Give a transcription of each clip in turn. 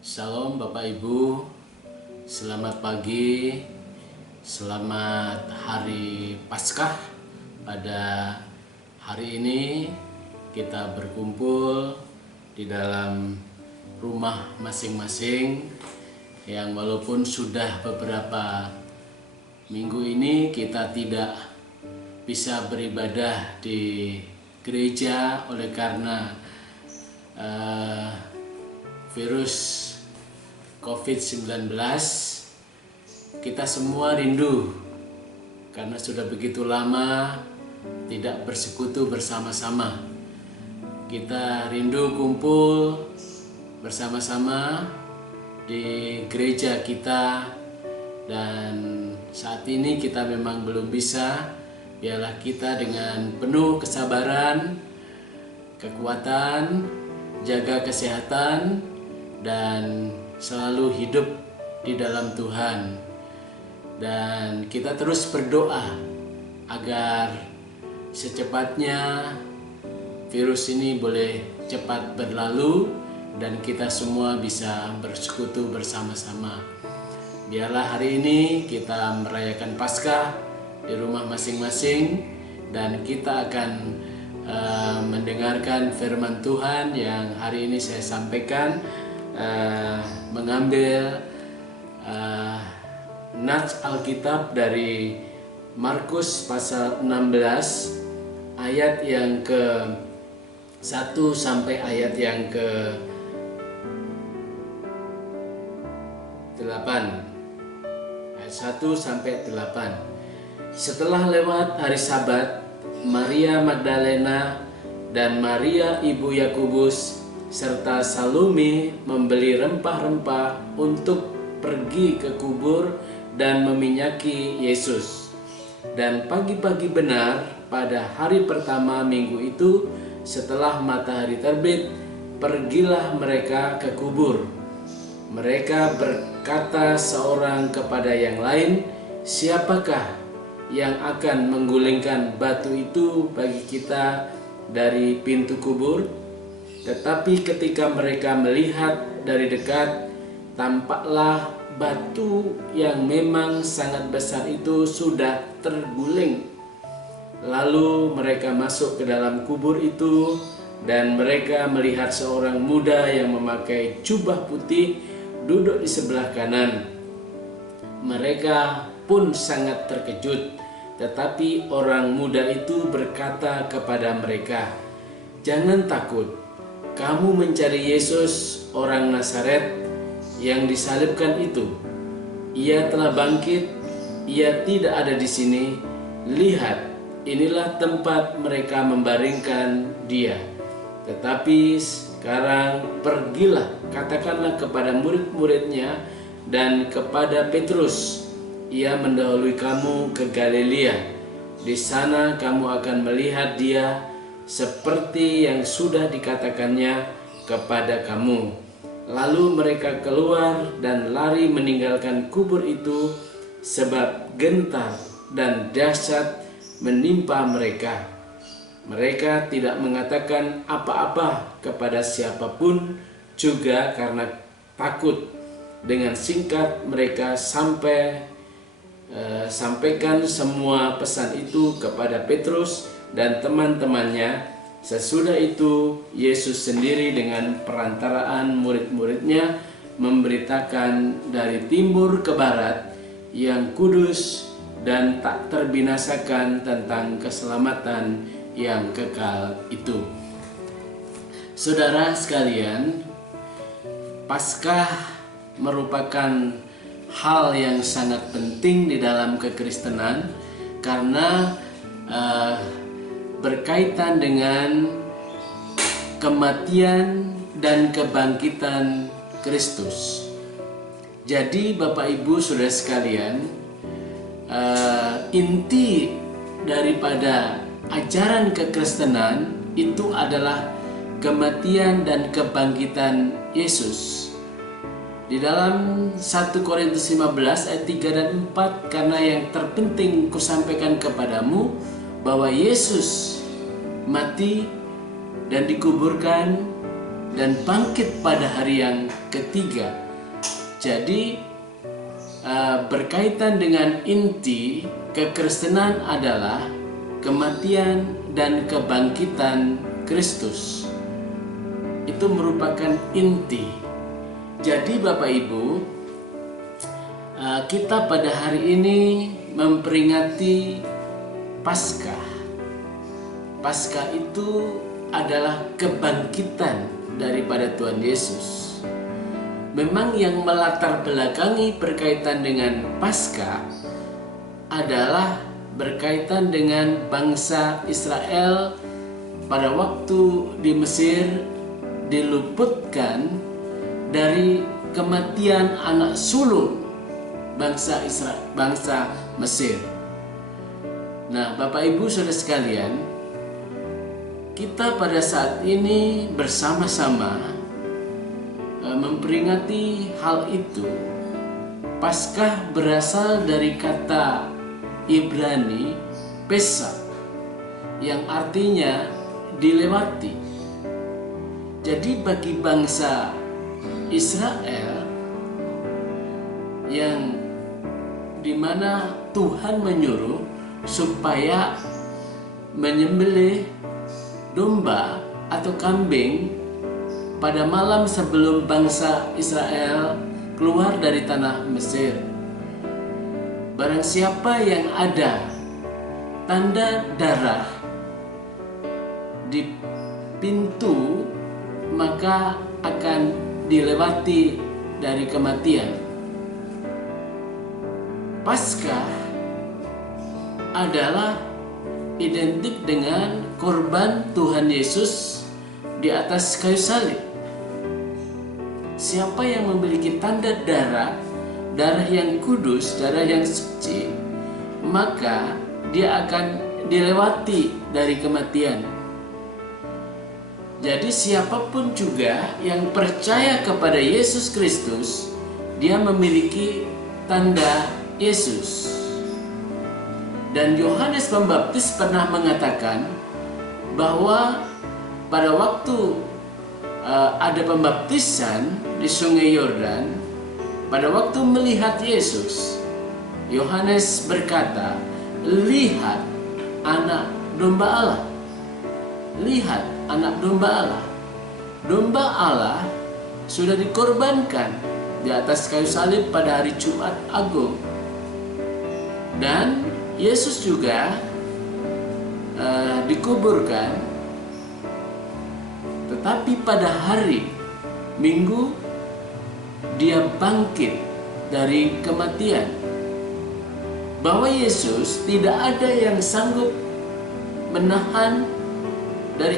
Shalom Bapak Ibu, selamat pagi, selamat hari Paskah. Pada hari ini kita berkumpul di dalam rumah masing-masing yang walaupun sudah beberapa minggu ini kita tidak bisa beribadah di gereja oleh karena virus COVID-19. Kita semua rindu karena sudah begitu lama tidak bersekutu bersama-sama. Kita rindu kumpul bersama-sama di gereja kita, dan saat ini kita memang belum bisa. Biarlah kita dengan penuh kesabaran, kekuatan, jaga kesehatan, dan selalu hidup di dalam Tuhan. Dan kita terus berdoa agar secepatnya virus ini boleh cepat berlalu dan kita semua bisa bersekutu bersama-sama. Biarlah hari ini kita merayakan Paskah di rumah masing-masing, dan kita akan mendengarkan firman Tuhan yang hari ini saya sampaikan, mengambil nats Alkitab dari Markus pasal 16 ayat yang ke 1 sampai ayat yang ke 8. Ayat 1 sampai 8. Setelah lewat hari Sabat, Maria Magdalena dan Maria ibu Yakobus serta Salome membeli rempah-rempah untuk pergi ke kubur dan meminyaki Yesus. Dan pagi-pagi benar pada hari pertama minggu itu, setelah matahari terbit, pergilah mereka ke kubur. Mereka berkata seorang kepada yang lain, "Siapakah yang akan menggulingkan batu itu bagi kita dari pintu kubur?" Tetapi ketika mereka melihat dari dekat, tampaklah batu yang memang sangat besar itu sudah terguling. Lalu mereka masuk ke dalam kubur itu, dan mereka melihat seorang muda yang memakai jubah putih duduk di sebelah kanan. Mereka pun sangat terkejut, tetapi orang muda itu berkata kepada mereka, "Jangan takut, kamu mencari Yesus orang Nazaret yang disalibkan itu. Ia telah bangkit, ia tidak ada di sini. Lihat, inilah tempat mereka membaringkan dia. Tetapi sekarang pergilah, katakanlah kepada murid-muridnya dan kepada Petrus, ia mendahului kamu ke Galilea. Di sana kamu akan melihat dia seperti yang sudah dikatakannya kepada kamu." Lalu mereka keluar dan lari meninggalkan kubur itu, sebab gentar dan dahsyat menimpa mereka. Mereka tidak mengatakan apa-apa kepada siapapun juga karena takut. Dengan singkat mereka sampaikan semua pesan itu kepada Petrus dan teman-temannya. Sesudah itu Yesus sendiri dengan perantaraan murid-muridnya memberitakan dari timur ke barat yang kudus dan tak terbinasakan tentang keselamatan yang kekal itu. Saudara sekalian, Paskah merupakan hal yang sangat penting di dalam kekristenan karena berkaitan dengan kematian dan kebangkitan Kristus. Jadi Bapak Ibu Saudara sekalian, inti daripada ajaran kekristenan itu adalah kematian dan kebangkitan Yesus. Di dalam 1 Korintus 15 ayat 3 dan 4, "Karena yang terpenting kusampaikan kepadamu bahwa Yesus mati dan dikuburkan, dan bangkit pada hari yang ketiga. Jadi berkaitan dengan inti kekristenan adalah kematian dan kebangkitan Kristus. Itu merupakan inti. Jadi Bapak Ibu, kita pada hari ini memperingati Paskah. Paskah itu adalah kebangkitan daripada Tuhan Yesus. Memang yang melatar belakangi berkaitan dengan Paskah adalah berkaitan dengan bangsa Israel pada waktu di Mesir diluputkan dari kematian anak sulung bangsa Mesir. Nah, Bapak Ibu Saudara sekalian, kita pada saat ini bersama-sama memperingati hal itu. Paskah berasal dari kata Ibrani Pesach yang artinya dilewati. Jadi bagi bangsa Israel yang dimana Tuhan menyuruh supaya menyembelih domba atau kambing pada malam sebelum bangsa Israel keluar dari tanah Mesir. Barang siapa yang ada tanda darah di pintu, maka akan dilewati dari kematian. Paskah adalah identik dengan korban Tuhan Yesus di atas kayu salib. Siapa yang memiliki tanda darah yang kudus, darah yang suci, maka dia akan dilewati dari kematian. Jadi siapapun juga yang percaya kepada Yesus Kristus, dia memiliki tanda Yesus. Dan Yohanes Pembaptis pernah mengatakan bahwa pada waktu ada pembaptisan di Sungai Yordan, pada waktu melihat Yesus, Yohanes berkata, "Lihat anak domba Allah. Lihat anak domba Allah." Domba Allah sudah dikorbankan di atas kayu salib pada hari Jumat Agung. Dan Yesus juga dikuburkan, tetapi pada hari Minggu dia bangkit dari kematian. Bahwa Yesus tidak ada yang sanggup menahan dari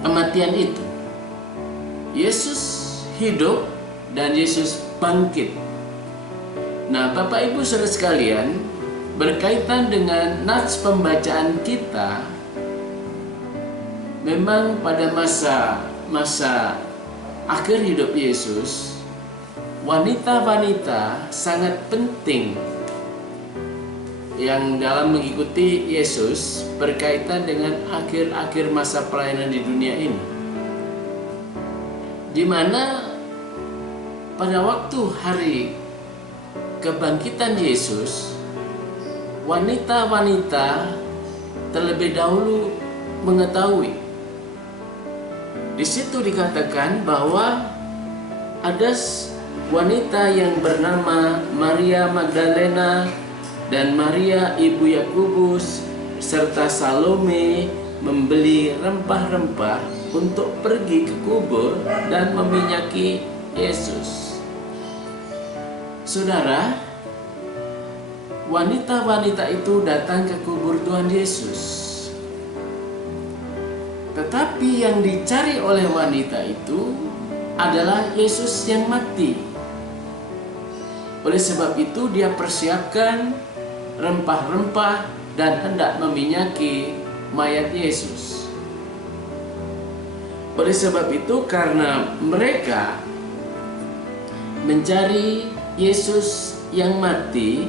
kematian itu. Yesus hidup dan Yesus bangkit. Nah, Bapak Ibu Saudara sekalian, berkaitan dengan nats pembacaan kita, memang pada masa akhir hidup Yesus, wanita-wanita sangat penting yang dalam mengikuti Yesus berkaitan dengan akhir-akhir masa pelayanan di dunia ini, di mana pada waktu hari kebangkitan Yesus, wanita-wanita terlebih dahulu mengetahui. Di situ dikatakan bahwa ada wanita yang bernama Maria Magdalena dan Maria ibu Yakobus serta Salome membeli rempah-rempah untuk pergi ke kubur dan meminyaki Yesus. Saudara, wanita-wanita itu datang ke kubur Tuhan Yesus. Tetapi yang dicari oleh wanita itu adalah Yesus yang mati. Oleh sebab itu dia persiapkan rempah-rempah dan hendak meminyaki mayat Yesus. Oleh sebab itu, karena mereka mencari Yesus yang mati,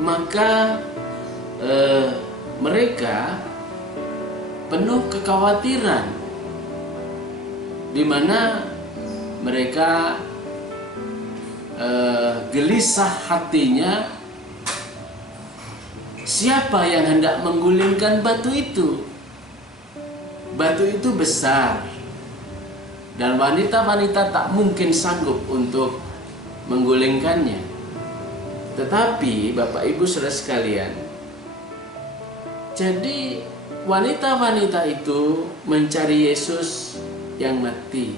maka mereka penuh kekhawatiran di mana mereka gelisah hatinya, siapa yang hendak menggulingkan batu itu? Batu itu besar dan wanita-wanita tak mungkin sanggup untuk menggulingkannya. Tetapi Bapak Ibu Saudara sekalian, jadi wanita-wanita itu mencari Yesus yang mati.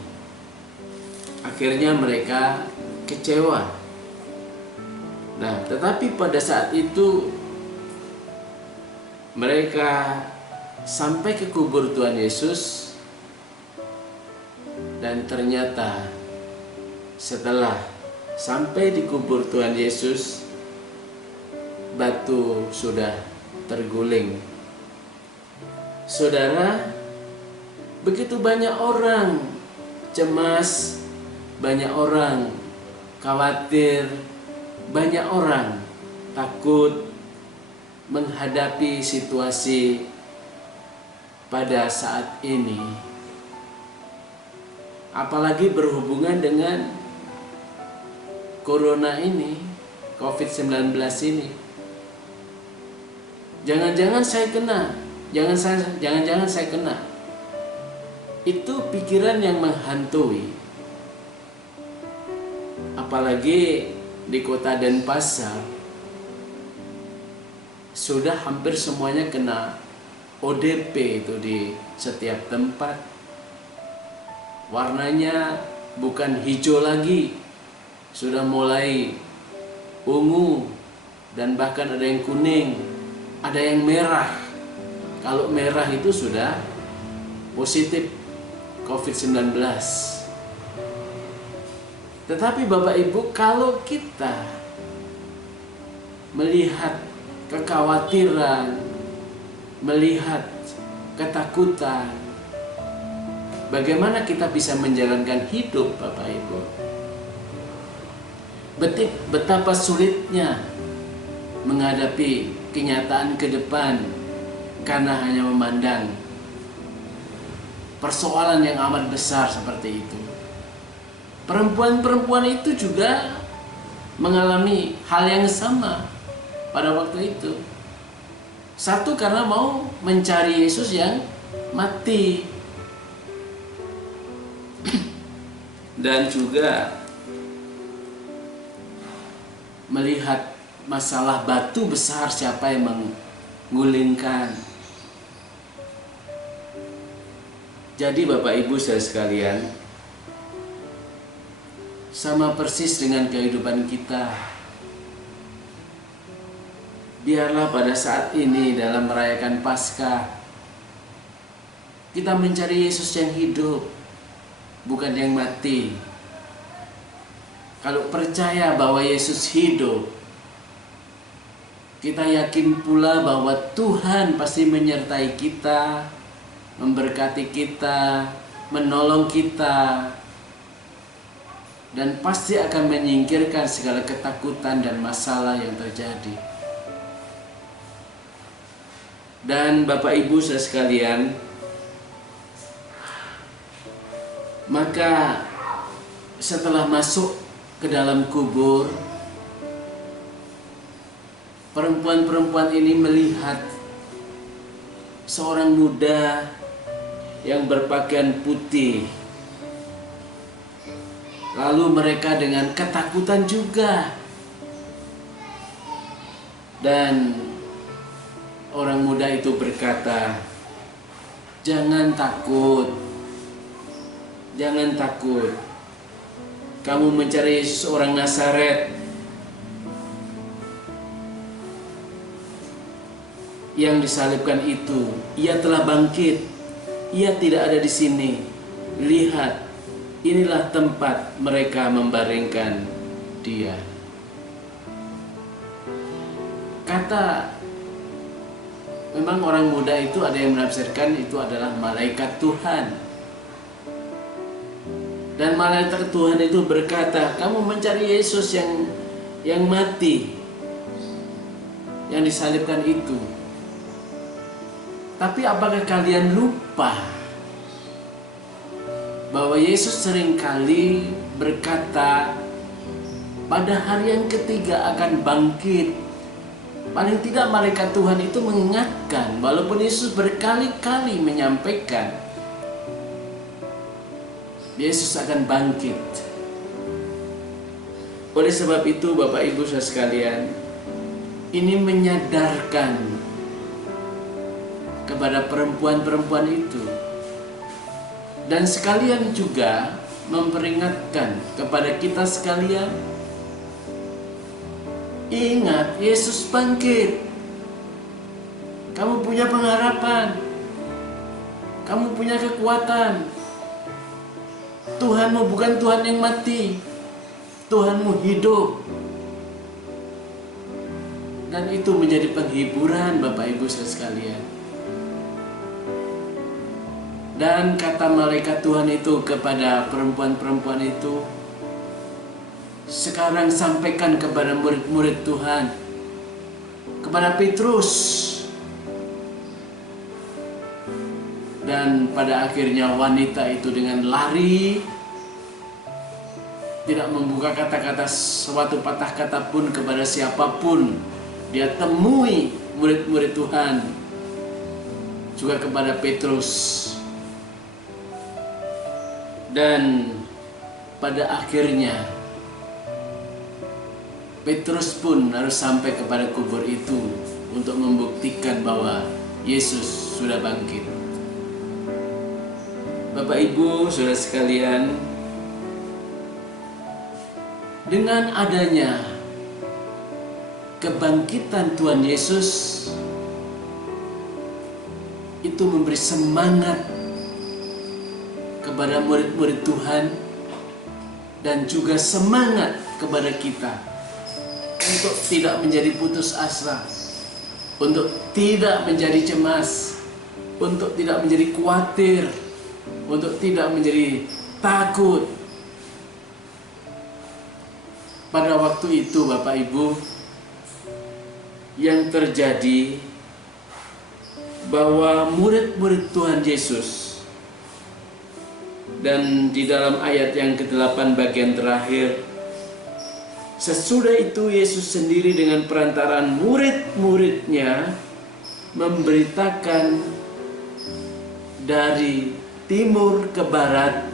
Akhirnya mereka kecewa. Nah, tetapi pada saat itu mereka sampai ke kubur Tuhan Yesus, dan ternyata setelah sampai di kubur Tuhan Yesus, batu sudah terguling. Saudara, begitu banyak orang cemas, banyak orang khawatir, banyak orang takut menghadapi situasi pada saat ini, apalagi berhubungan dengan corona ini, COVID-19 ini. Jangan-jangan saya kena, jangan-jangan saya kena. Itu pikiran yang menghantui. Apalagi di kota Denpasar sudah hampir semuanya kena ODP itu di setiap tempat. Warnanya bukan hijau lagi, sudah mulai ungu, dan bahkan ada yang kuning, ada yang merah. Kalau merah itu sudah positif COVID-19. Tetapi Bapak Ibu, kalau kita melihat kekhawatiran, melihat ketakutan, bagaimana kita bisa menjalankan hidup, Bapak Ibu? Betapa sulitnya menghadapi kenyataan ke depan karena hanya memandang persoalan yang amat besar seperti itu. Perempuan-perempuan itu juga mengalami hal yang sama pada waktu itu. Satu, karena mau mencari Yesus yang mati, dan juga melihat masalah batu besar, siapa yang menggulingkan. Jadi Bapak Ibu saudara sekalian, sama persis dengan kehidupan kita. Biarlah pada saat ini dalam merayakan Paskah, kita mencari Yesus yang hidup, bukan yang mati. Kalau percaya bahwa Yesus hidup, kita yakin pula bahwa Tuhan pasti menyertai kita, memberkati kita, menolong kita, dan pasti akan menyingkirkan segala ketakutan dan masalah yang terjadi. Dan Bapak Ibu saudara sekalian, maka setelah masuk ke dalam kubur, perempuan-perempuan ini melihat seorang muda yang berpakaian putih. Lalu mereka dengan ketakutan juga. Dan orang muda itu berkata, "Jangan takut. Jangan takut. Kamu mencari Yesus orang Nazaret yang disalibkan itu. Ia telah bangkit. Ia tidak ada di sini. Lihat, inilah tempat mereka membaringkan dia." Kata, memang orang muda itu ada yang menafsirkan itu adalah malaikat Tuhan. Dan malaikat Tuhan itu berkata, "Kamu mencari Yesus yang mati, yang disalibkan itu. Tapi apakah kalian lupa bahwa Yesus seringkali berkata pada hari yang ketiga akan bangkit. Paling tidak malaikat Tuhan itu mengingatkan, walaupun Yesus berkali-kali menyampaikan Yesus akan bangkit. Oleh sebab itu Bapak Ibu saudara sekalian, ini menyadarkan kepada perempuan-perempuan itu, dan sekalian juga memperingatkan kepada kita sekalian, ingat Yesus bangkit. Kamu punya pengharapan, kamu punya kekuatan. Tuhanmu bukan Tuhan yang mati, Tuhanmu hidup. Dan itu menjadi penghiburan Bapak Ibu saudara sekalian. Dan kata malaikat Tuhan itu kepada perempuan-perempuan itu, sekarang sampaikan kepada murid-murid Tuhan, kepada Petrus. Dan pada akhirnya wanita itu dengan lari, tidak membuka kata-kata suatu patah kata pun kepada siapapun. Dia temui murid-murid Tuhan, juga kepada Petrus. Dan pada akhirnya Petrus pun harus sampai kepada kubur itu untuk membuktikan bahwa Yesus sudah bangkit. Bapak Ibu saudara sekalian, dengan adanya kebangkitan Tuhan Yesus itu memberi semangat kepada murid-murid Tuhan dan juga semangat kepada kita untuk tidak menjadi putus asa, untuk tidak menjadi cemas, untuk tidak menjadi khawatir, untuk tidak menjadi takut. Pada waktu itu Bapak Ibu, yang terjadi bahwa murid-murid Tuhan Yesus, dan di dalam ayat yang ke-8 bagian terakhir, sesudah itu Yesus sendiri dengan perantaraan murid-muridnya memberitakan dari timur ke barat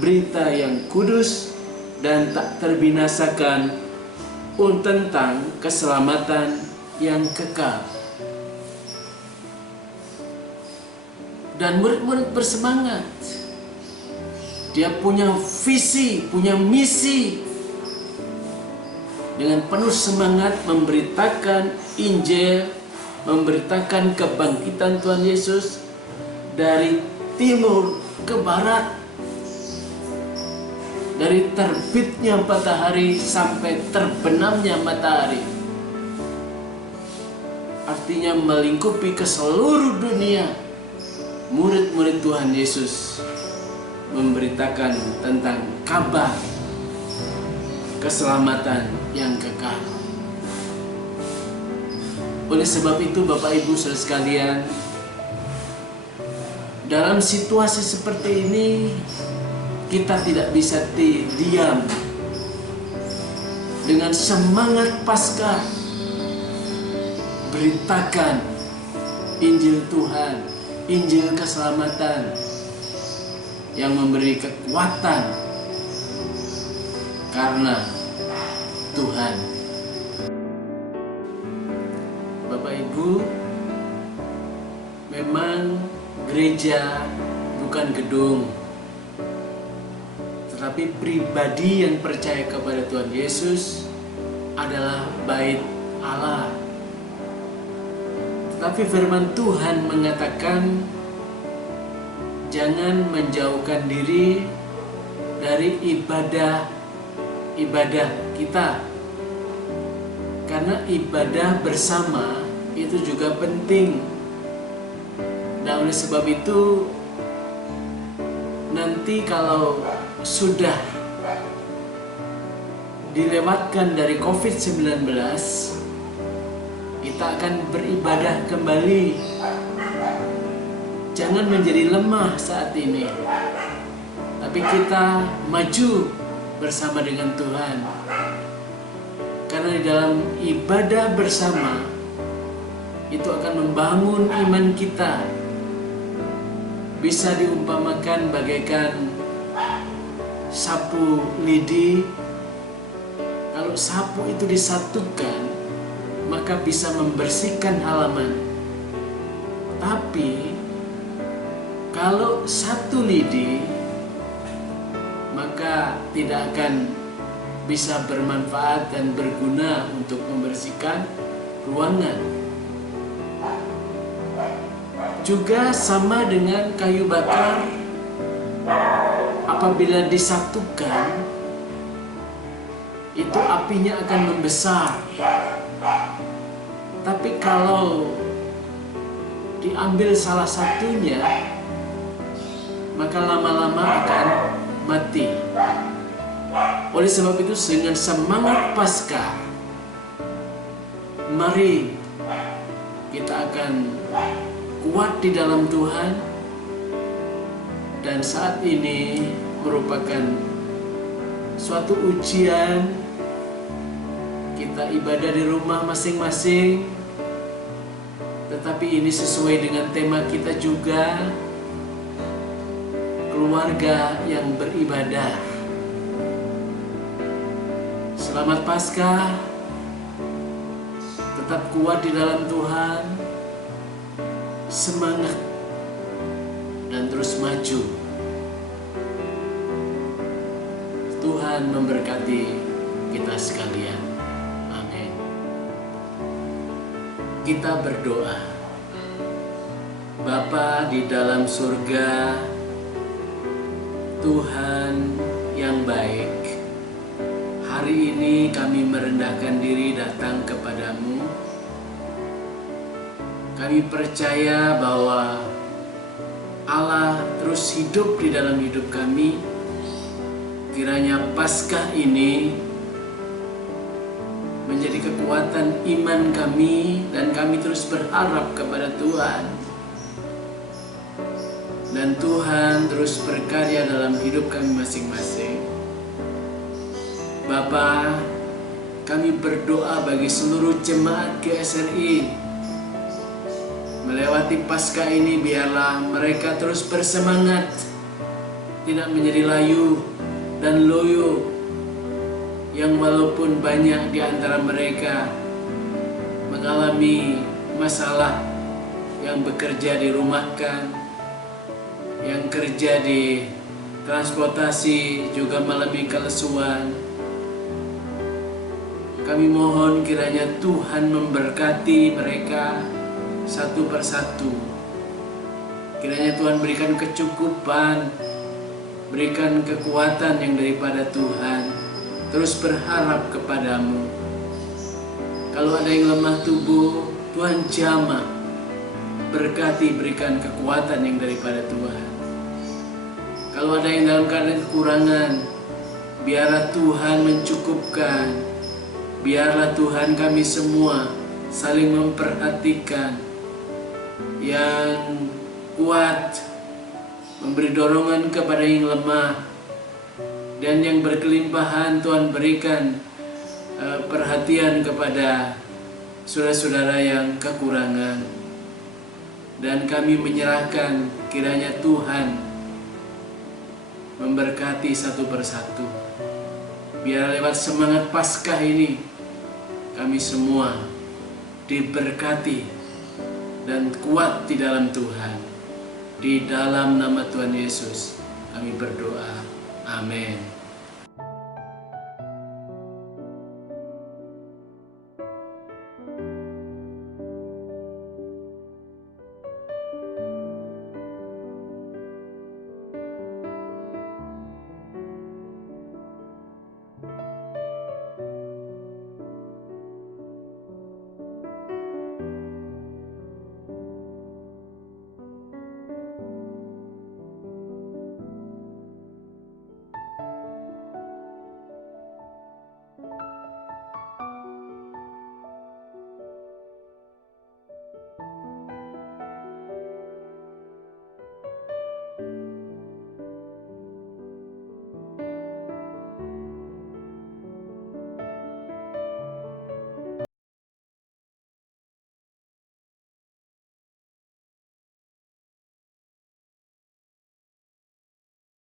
berita yang kudus dan tak terbinasakan tentang keselamatan yang kekal. Dan murid-murid bersemangat. Dia punya visi, punya misi, dengan penuh semangat memberitakan Injil, memberitakan kebangkitan Tuhan Yesus dari timur ke barat, dari terbitnya matahari sampai terbenamnya matahari. Artinya melingkupi ke seluruh dunia. Murid-murid Tuhan Yesus memberitakan tentang kabar keselamatan yang kekal. Oleh sebab itu Bapak Ibu saudara sekalian, dalam situasi seperti ini kita tidak bisa diam. Dengan semangat Paskah, beritakan Injil Tuhan, Injil keselamatan yang memberi kekuatan karena Tuhan. Bapak Ibu, memang gereja bukan gedung, tetapi pribadi yang percaya kepada Tuhan Yesus adalah bait Allah. Tetapi firman Tuhan mengatakan, jangan menjauhkan diri dari ibadah kita, karena ibadah bersama itu juga penting. Nah, oleh sebab itu nanti kalau sudah dilewatkan dari COVID-19, kita akan beribadah kembali. Jangan menjadi lemah saat ini, tapi tapi kita maju bersama dengan Tuhan. Karena di dalam ibadah bersama itu akan membangun iman kita. Bisa diumpamakan bagaikan sapu lidi. Kalau sapu itu disatukan, maka bisa membersihkan halaman. Tapi kalau satu lidi, maka tidak akan bisa bermanfaat dan berguna untuk membersihkan ruangan. Juga sama dengan kayu bakar, apabila disatukan, itu apinya akan membesar. Tapi kalau diambil salah satunya, maka lama-lama akan mati. Oleh sebab itu, dengan semangat Paskah, mari kita akan kuat di dalam Tuhan. Dan saat ini merupakan suatu ujian. Kita ibadah di rumah masing-masing, tetapi ini sesuai dengan tema kita juga, keluarga yang beribadah. Selamat Paskah, tetap kuat di dalam Tuhan, semangat, dan terus maju. Tuhan memberkati kita sekalian. Amin. Kita berdoa. Bapa di dalam surga, Tuhan yang baik, hari ini kami merendahkan diri datang kepadamu. Kami percaya bahwa Allah terus hidup di dalam hidup kami. Kiranya Paskah ini menjadi kekuatan iman kami, dan kami terus berharap kepada Tuhan. Dan Tuhan terus berkarya dalam hidup kami masing-masing. Bapa, kami berdoa bagi seluruh jemaat GSRI. Melewati Paskah ini, biarlah mereka terus bersemangat, tidak menjadi layu dan loyo, yang walaupun banyak di antara mereka mengalami masalah, yang bekerja dirumahkan, yang kerja di transportasi juga mengalami kelesuan. Kami mohon kiranya Tuhan memberkati mereka satu persatu. Kiranya Tuhan berikan kecukupan, berikan kekuatan yang daripada Tuhan. Terus berharap kepadamu. Kalau ada yang lemah tubuh, Tuhan jamah. Berkati, berikan kekuatan yang daripada Tuhan. Kalau ada yang dalam keadaan kekurangan, biarlah Tuhan mencukupkan. Biarlah Tuhan kami semua saling memperhatikan, yang kuat memberi dorongan kepada yang lemah, dan yang berkelimpahan Tuhan berikan perhatian kepada saudara-saudara yang kekurangan. Dan kami menyerahkan kiranya Tuhan memberkati satu persatu. Biar lewat semangat Paskah ini, kami semua diberkati dan kuat di dalam Tuhan. Di dalam nama Tuhan Yesus kami berdoa. Amin.